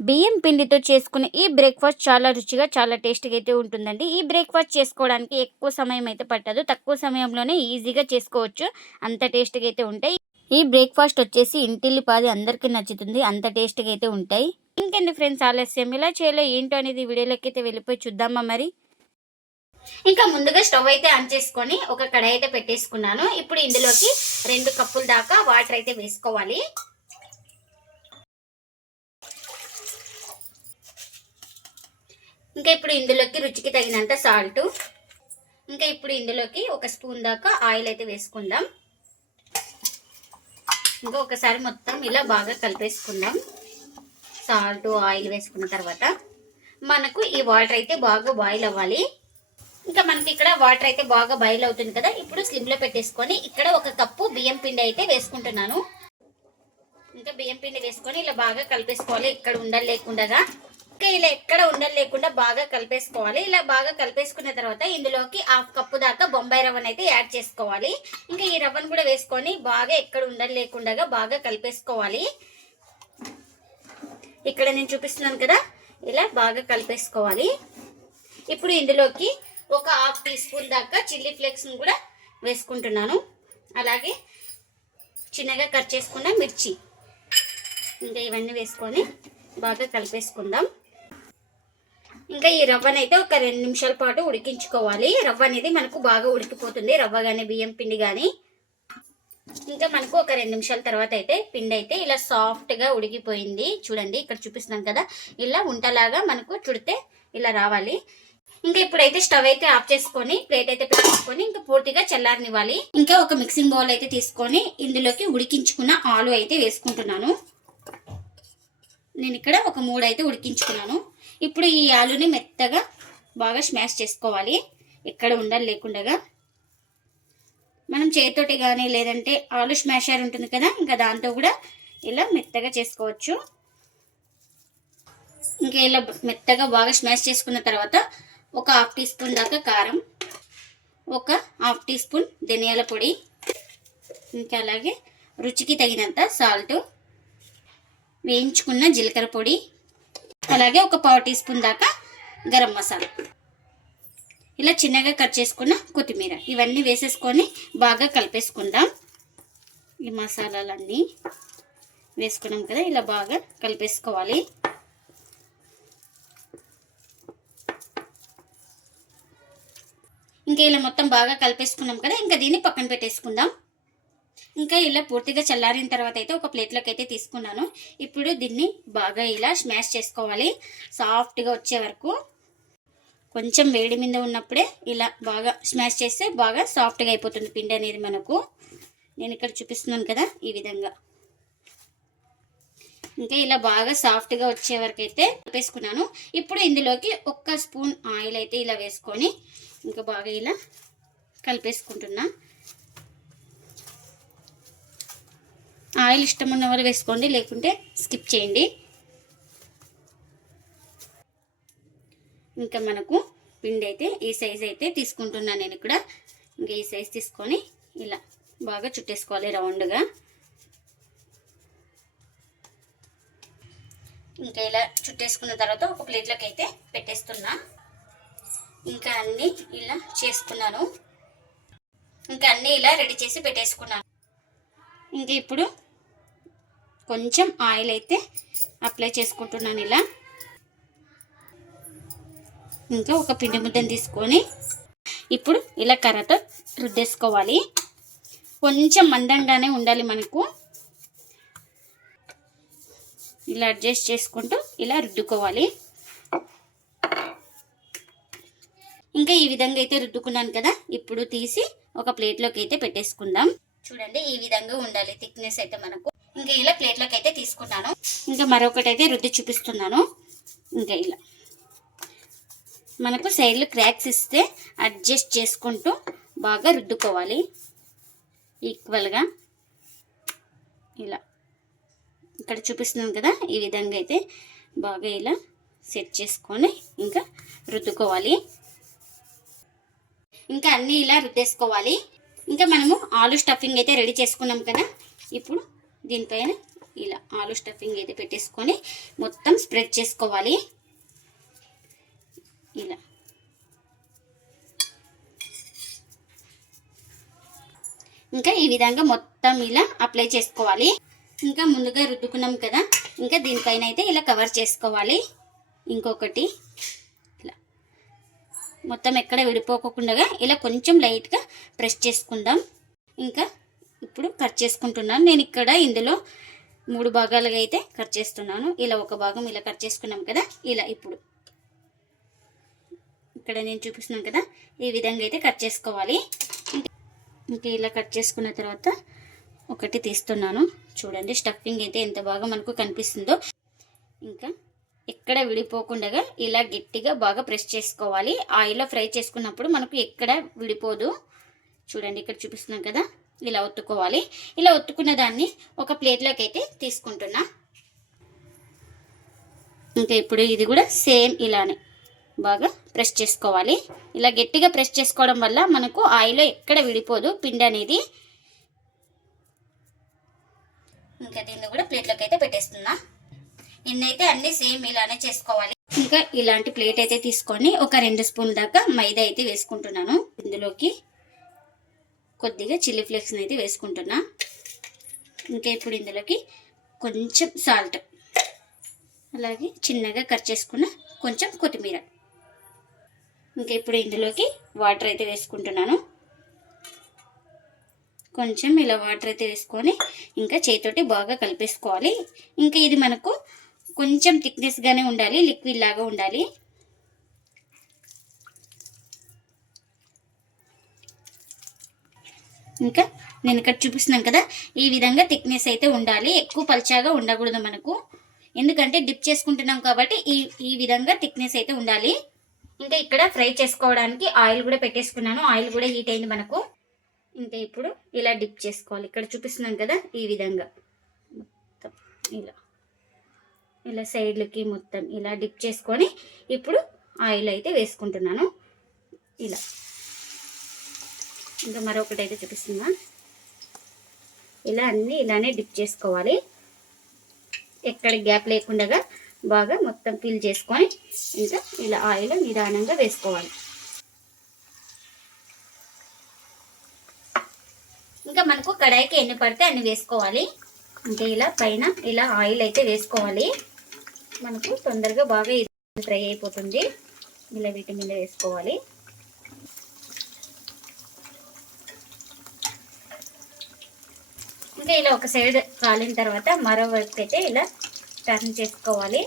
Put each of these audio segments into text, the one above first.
బియ్యం పిండితో చేసుకునే ఈ బ్రేక్ఫాస్ట్ చాలా రుచిగా, చాలా టేస్టీగా అయితే ఉంటుందండి. ఈ బ్రేక్ఫాస్ట్ చేసుకోవడానికి ఎక్కువ సమయం అయితే పట్టదు. తక్కువ సమయంలోనే ఈజీగా చేసుకోవచ్చు. అంత టేస్టీగా అయితే ఉంటాయి. ఈ బ్రేక్ఫాస్ట్ వచ్చేసి ఇంటిల్లిపాది అందరికీ నచ్చుతుంది. అంత టేస్టీగా అయితే ఉంటాయి. ఇంకేంటి ఫ్రెండ్స్ ఆలస్యం, ఎలా చేయాలో ఏంటో అనేది వీడియోలోకి అయితే వెళ్ళిపోయి చూద్దామా మరి. ఇంకా ముందుగా స్టవ్ అయితే ఆన్ చేసుకొని ఒక కడాయి అయితే పెట్టేసుకున్నాను. ఇప్పుడు ఇందులోకి 2 కప్పుల దాకా వాటర్ అయితే వేసుకోవాలి. ఇంకా ఇప్పుడు ఇందులోకి రుచికి తగినంత సాల్ట్, ఇంకా ఇప్పుడు ఇందులోకి 1 స్పూన్ దాకా ఆయిల్ అయితే వేసుకుందాం. ఇంకా ఒకసారి మొత్తం ఇలా బాగా కలిపేసుకుందాం. సాల్ట్ ఆయిల్ వేసుకున్న తర్వాత మనకు ఈ వాటర్ అయితే బాగా బాయిల్ అవ్వాలి. ఇంకా మనకి ఇక్కడ వాటర్ అయితే బాగా బాయిల్ అవుతుంది కదా. ఇప్పుడు స్లిమ్లో పెట్టేసుకొని ఇక్కడ 1 కప్పు బియ్యం పిండి అయితే వేసుకుంటున్నాను. ఇంకా బియ్యం పిండి వేసుకొని ఇలా బాగా కలిపేసుకోవాలి. ఇక్కడ ఉండలు లేకుండా, ఇంకా ఇలా ఎక్కడ ఉండలు లేకుండా బాగా కలిపేసుకోవాలి. ఇలా బాగా కలిపేసుకున్న తర్వాత ఇందులోకి 1/2 కప్పు దాకా బొంబాయి రవ్వను అయితే యాడ్ చేసుకోవాలి. ఇంకా ఈ రవ్వను కూడా వేసుకొని బాగా ఎక్కడ ఉండలు లేకుండా బాగా కలిపేసుకోవాలి. ఇక్కడ నేను చూపిస్తున్నాను కదా, ఇలా బాగా కలిపేసుకోవాలి. ఇప్పుడు ఇందులోకి 1/2 టీ స్పూన్ దాకా చిల్లీ ఫ్లేక్స్ని కూడా వేసుకుంటున్నాను. అలాగే చిన్నగా కట్ చేసుకున్న మిర్చి, ఇంకా ఇవన్నీ వేసుకొని బాగా కలిపేసుకుందాం. ఇంకా ఈ రవ్వనైతే ఒక 2 నిమిషాల పాటు ఉడికించుకోవాలి. రవ్వ అనేది మనకు బాగా ఉడికిపోతుంది, రవ్వ కానీ బియ్యం పిండి కానీ. ఇంకా మనకు ఒక 2 నిమిషాల తర్వాత అయితే పిండి అయితే ఇలా సాఫ్ట్గా ఉడికిపోయింది. చూడండి ఇక్కడ చూపిస్తున్నాను కదా, ఇలా ఉంటలాగా మనకు చుడితే ఇలా రావాలి. ఇంకా ఇప్పుడైతే స్టవ్ అయితే ఆఫ్ చేసుకొని ప్లేట్ అయితే పెట్టేసుకొని ఇంకా పూర్తిగా చల్లారనివ్వాలి. ఇంకా ఒక మిక్సింగ్ బౌల్ అయితే తీసుకొని ఇందులోకి ఉడికించుకున్న ఆలు అయితే వేసుకుంటున్నాను. నేను ఇక్కడ ఒక 3 అయితే ఉడికించుకున్నాను. ఇప్పుడు ఈ ఆలుని మెత్తగా బాగా స్మాష్ చేసుకోవాలి. ఎక్కడ ఉండాలి లేకుండా మనం చేతితోటి కానీ లేదంటే ఆలు స్మాషర్ ఉంటుంది కదా, ఇంకా దాంతో కూడా ఇలా మెత్తగా చేసుకోవచ్చు. ఇంకా ఇలా మెత్తగా బాగా స్మాష్ చేసుకున్న తర్వాత ఒక 1/2 టీ స్పూన్ దాకా కారం, ఒక 1/2 టీ స్పూన్ ధనియాల పొడి, ఇంకా అలాగే రుచికి తగినంత సాల్ట్, వేయించుకున్న జీలకర్ర పొడి, అలాగే ఒక 1/4 టీ స్పూన్ దాకా గరం మసాలా, ఇలా చిన్నగా కట్ చేసుకున్న కొత్తిమీర, ఇవన్నీ వేసేసుకొని బాగా కలిపేసుకుందాం. ఈ మసాలాలన్నీ వేసుకున్నాం కదా, ఇలా బాగా కలిపేసుకోవాలి. ఇంకా ఇలా మొత్తం బాగా కలిపేసుకున్నాం కదా, ఇంకా దీన్ని పక్కన పెట్టేసుకుందాం. ఇంకా ఇలా పూర్తిగా చల్లారిన తర్వాత అయితే ఒక ప్లేట్లోకి అయితే తీసుకున్నాను. ఇప్పుడు దీన్ని బాగా ఇలా స్మాష్ చేసుకోవాలి, సాఫ్ట్గా వచ్చే వరకు. కొంచెం వేడి మీద ఉన్నప్పుడే ఇలా బాగా స్మాష్ చేస్తే బాగా సాఫ్ట్గా అయిపోతుంది పిండి అనేది మనకు. నేను ఇక్కడ చూపిస్తున్నాను కదా, ఈ విధంగా. ఇంకా ఇలా బాగా సాఫ్ట్గా వచ్చే వరకు అయితే కలిపేసుకున్నాను. ఇప్పుడు ఇందులోకి 1 స్పూన్ ఆయిల్ అయితే ఇలా వేసుకొని ఇంకా బాగా ఇలా కలిపేసుకుంటున్నా. ఆయిల్ ఇష్టం ఉన్న వాళ్ళు వేసుకోండి, లేకుంటే స్కిప్ చేయండి. ఇంకా మనకు పిండి అయితే ఈ సైజ్ అయితే తీసుకుంటున్నాను నేను ఇక్కడ. ఇంకా ఈ సైజ్ తీసుకొని ఇలా బాగా చుట్టేసుకోవాలి రౌండ్గా. ఇంకా ఇలా చుట్టేసుకున్న తర్వాత ఒక ప్లేట్లోకి అయితే పెట్టేస్తున్నా. ఇంకా అన్నీ ఇలా చేసుకున్నాను. ఇంకా అన్నీ ఇలా రెడీ చేసి పెట్టేసుకున్నాను. ఇంకా ఇప్పుడు కొంచెం ఆయిల్ అయితే అప్లై చేసుకుంటున్నాను ఇలా. ఇంకా ఒక పిండి ముద్దను తీసుకొని ఇప్పుడు ఇలా కర్రతో రుద్దేసుకోవాలి. కొంచెం మందంగానే ఉండాలి మనకు. ఇలా అడ్జస్ట్ చేసుకుంటూ ఇలా రుద్దుకోవాలి. ఇంకా ఈ విధంగా అయితే రుద్దుకున్నాను కదా, ఇప్పుడు తీసి ఒక ప్లేట్లోకి అయితే పెట్టేసుకుందాం. చూడండి ఈ విధంగా ఉండాలి థిక్నెస్ అయితే మనకు. ఇంకా ఇలా ప్లేట్లోకి అయితే తీసుకున్నాను. ఇంకా మరొకటి అయితే రుద్ది చూపిస్తున్నాను. ఇంకా ఇలా మనకు సైడ్లు క్రాక్స్ ఇస్తే అడ్జస్ట్ చేసుకుంటూ బాగా రుద్దుకోవాలి ఈక్వల్గా. ఇలా ఇక్కడ చూపిస్తున్నాను కదా, ఈ విధంగా అయితే బాగా ఇలా సెట్ చేసుకొని ఇంకా రుద్దుకోవాలి. ఇంకా అన్నీ ఇలా రుద్దేసుకోవాలి. ఇంకా మనము ఆలు స్టఫింగ్ అయితే రెడీ చేసుకున్నాం కదా, ఇప్పుడు దీనిపైన ఇలా ఆలు స్టఫింగ్ అయితే పెట్టేసుకొని మొత్తం స్ప్రెడ్ చేసుకోవాలి. ఇలా ఇంకా ఈ విధంగా మొత్తం ఇలా అప్లై చేసుకోవాలి. ఇంకా ముందుగా రుద్దుకున్నాం కదా, ఇంకా దీనిపైన అయితే ఇలా కవర్ చేసుకోవాలి. ఇంకొకటి ఇలా మొత్తం ఎక్కడ విడిపోకుండా ఇలా కొంచెం లైట్గా ప్రెస్ చేసుకుందాం. ఇంకా ఇప్పుడు కట్ చేసుకుంటున్నాను. నేను ఇక్కడ ఇందులో 3 భాగాలుగా అయితే కట్ చేస్తున్నాను. ఇలా ఒక భాగం ఇలా కట్ చేసుకున్నాం కదా, ఇలా ఇప్పుడు ఇక్కడ నేను చూపిస్తున్నాను కదా, ఈ విధంగా అయితే కట్ చేసుకోవాలి. ఇంకా ఇలా కట్ చేసుకున్న తర్వాత ఒకటి తీస్తున్నాను. చూడండి స్టఫింగ్ అయితే ఎంత బాగా మనకు కనిపిస్తుందో. ఇంకా ఎక్కడ విడిపోకుండా ఇలా గట్టిగా బాగా ప్రెస్ చేసుకోవాలి. ఆయిల్లో ఫ్రై చేసుకున్నప్పుడు మనకు ఎక్కడ విడిపోదు. చూడండి ఇక్కడ చూపిస్తున్నాం కదా, ఇలా ఒత్తుకోవాలి. ఇలా ఒత్తుకున్న దాన్ని ఒక ప్లేట్లోకి అయితే తీసుకుంటున్నా. ఇంకా ఇప్పుడు ఇది కూడా సేమ్ ఇలానే బాగా ప్రెస్ చేసుకోవాలి. ఇలా గట్టిగా ప్రెస్ చేసుకోవడం వల్ల మనకు ఆయిల్లో ఎక్కడ విడిపోదు పిండి అనేది. ఇంకా దీన్ని కూడా ప్లేట్లోకి అయితే పెట్టేస్తున్నా. ఇన్నైతే అన్ని సేమ్ ఇలానే చేసుకోవాలి. ఇంకా ఇలాంటి ప్లేట్ అయితే తీసుకొని ఒక 2 స్పూన్ల దాకా మైదా అయితే వేసుకుంటున్నాను. ఇందులోకి కొద్దిగా చిల్లీ ఫ్లేక్స్ అయితే వేసుకుంటున్నా. ఇంకా ఇప్పుడు ఇందులోకి కొంచెం సాల్ట్, అలాగే చిన్నగా కట్ చేసుకున్న కొంచెం కొత్తిమీర. ఇంకా ఇప్పుడు ఇందులోకి వాటర్ అయితే వేసుకుంటున్నాను. కొంచెం ఇలా వాటర్ అయితే వేసుకొని ఇంకా చేతితోటి బాగా కలిపేసుకోవాలి. ఇంకా ఇది మనకు కొంచెం థిక్నెస్గానే ఉండాలి, లిక్విడ్ లాగా ఉండాలి. ఇంకా నేను ఇక్కడ చూపిస్తున్నాను కదా, ఈ విధంగా థిక్నెస్ అయితే ఉండాలి. ఎక్కువ పల్చాగా ఉండకూడదు మనకు, ఎందుకంటే డిప్ చేసుకుంటున్నాం కాబట్టి ఈ విధంగా థిక్నెస్ అయితే ఉండాలి. ఇంకా ఇక్కడ ఫ్రై చేసుకోవడానికి ఆయిల్ కూడా పెట్టేసుకున్నాను. ఆయిల్ కూడా హీట్ అయింది మనకు. ఇంకా ఇప్పుడు ఇలా డిప్ చేసుకోవాలి. ఇక్కడ చూపిస్తున్నాను కదా, ఈ విధంగా మొత్తం ఇలా సైడ్లకి మొత్తం ఇలా డిప్ చేసుకొని ఇప్పుడు ఆయిల్ అయితే వేసుకుంటున్నాను. ఇలా ఇంకా మరొకటి అయితే చూపిస్తున్నా. ఇలా అన్నీ ఇలానే డిప్ చేసుకోవాలి. ఎక్కడ గ్యాప్ లేకుండా బాగా మొత్తం ఫిల్ చేసుకొని ఇంకా ఇలా ఆయిల్ నిదానంగా వేసుకోవాలి. ఇంకా మనకు కడాయికి ఎన్ని పడితే అన్ని వేసుకోవాలి. ఇంకా ఇలా పైన ఇలా ఆయిల్ అయితే వేసుకోవాలి. మనకు తొందరగా బాగా ఫ్రై అయిపోతుంది. ఇలా వీటి మీద వేసుకోవాలి. ఇంకా ఇలా ఒక సైడ్ కాలిన తర్వాత మరో వైపు అయితే ఇలా టర్న్ చేసుకోవాలి.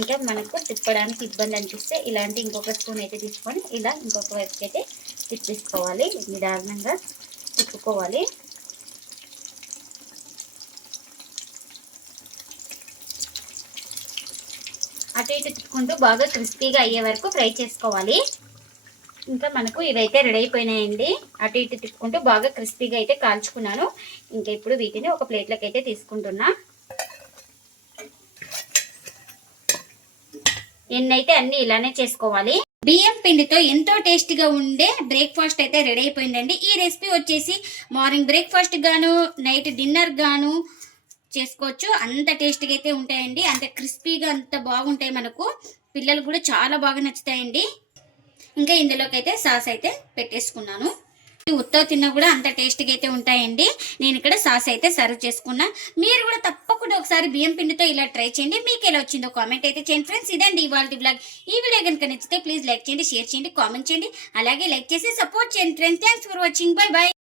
ఇంకా మనకు తిప్పడానికి ఇబ్బంది అనిపిస్తే ఇలాంటి ఇంకొక స్పూన్ అయితే తీసుకొని ఇలా ఇంకొక వైపుకి అయితే తిప్పేసుకోవాలి. నిదానంగా తిప్పుకోవాలి. అటు ఇటు తిప్పుకుంటూ బాగా క్రిస్పీగా అయ్యే వరకు ఫ్రై చేసుకోవాలి. ఇంకా మనకు ఇవైతే రెడీ అయిపోయినాయండి. అటు ఇటు తిప్పుకుంటూ బాగా క్రిస్పీగా అయితే కాల్చుకున్నాను. ఇంకా ఇప్పుడు వీటిని ఒక ప్లేట్లోకి అయితే తీసుకుంటున్నా. ఎన్నైతే అన్ని ఇలానే చేసుకోవాలి. బియ్యం పిండితో ఎంతో టేస్టీగా ఉండే బ్రేక్ఫాస్ట్ అయితే రెడీ అయిపోయిందండి. ఈ రెసిపీ వచ్చేసి మార్నింగ్ బ్రేక్ఫాస్ట్ గాను నైట్ డిన్నర్ గాను చేసుకోవచ్చు. అంత టేస్టీగా అయితే ఉంటాయండి. అంత క్రిస్పీగా అంత బాగుంటాయి. మనకు పిల్లలు కూడా చాలా బాగా నచ్చుతాయండి. ఇంకా ఇందులోకి అయితే సాస్ అయితే పెట్టేసుకున్నాను. ఉత్త తిన్నా కూడా అంత టేస్టీగా అయితే ఉంటాయండి. నేను ఇక్కడ సాస్ అయితే సర్వ్ చేసుకున్నా. మీరు కూడా తప్పకుండా ఒకసారి బియ్యం పిండితో ఇలా ట్రై చేయండి. మీకు ఎలా వచ్చిందో కామెంట్ అయితే చేయండి ఫ్రెండ్స్. ఇదండి ఇవాళ బ్లాగ్. ఈ వీడియో కనుక నచ్చితే ప్లీజ్ లైక్ చేయండి, షేర్ చేయండి, కామెంట్ చేయండి, అలాగే లైక్ చేసి సపోర్ట్ చేయండి friends. Thanks for watching. Bye bye.